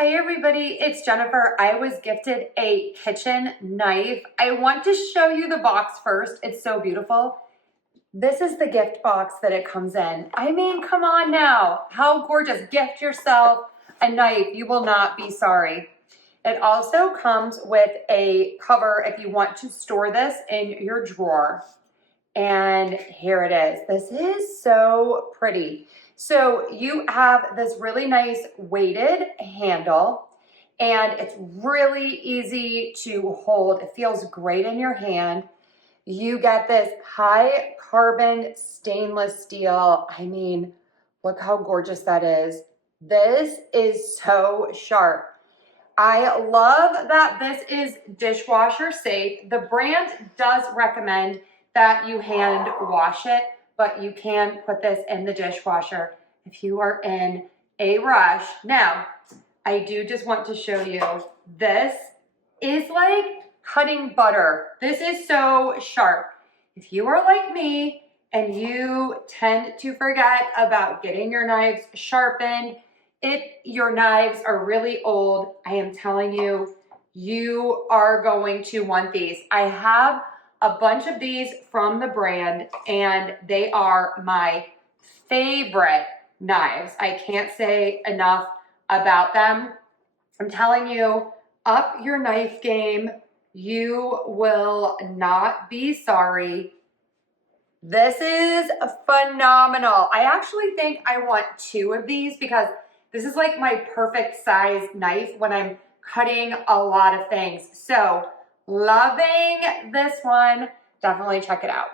Hi everybody, it's Jennifer. I was gifted a kitchen knife. I want to show you the box first. It's so beautiful. This is the gift box that it comes in. I mean, come on now. How gorgeous. Gift yourself a knife. You will not be sorry. It also comes with a cover if you want to store this in your drawer. And here it is. This is so pretty. So you have this really nice weighted handle and it's really easy to hold. It feels great in your hand. You get this high carbon stainless steel. I mean, look how gorgeous that is. This is so sharp. I love that this is dishwasher safe. The brand does recommend that you hand wash it, but you can put this in the dishwasher if you are in a rush. Now, I do just want to show you, this is like cutting butter. This is so sharp. If you are like me and you tend to forget about getting your knives sharpened, your knives are really old, I am telling you, you are going to want these. I have a bunch of these from the brand and they are my favorite knives. I can't say enough about them. I'm telling you, up your knife game. You will not be sorry. This is phenomenal. I actually think I want two of these because this is like my perfect size knife when I'm cutting a lot of things. So loving this one. Definitely check it out.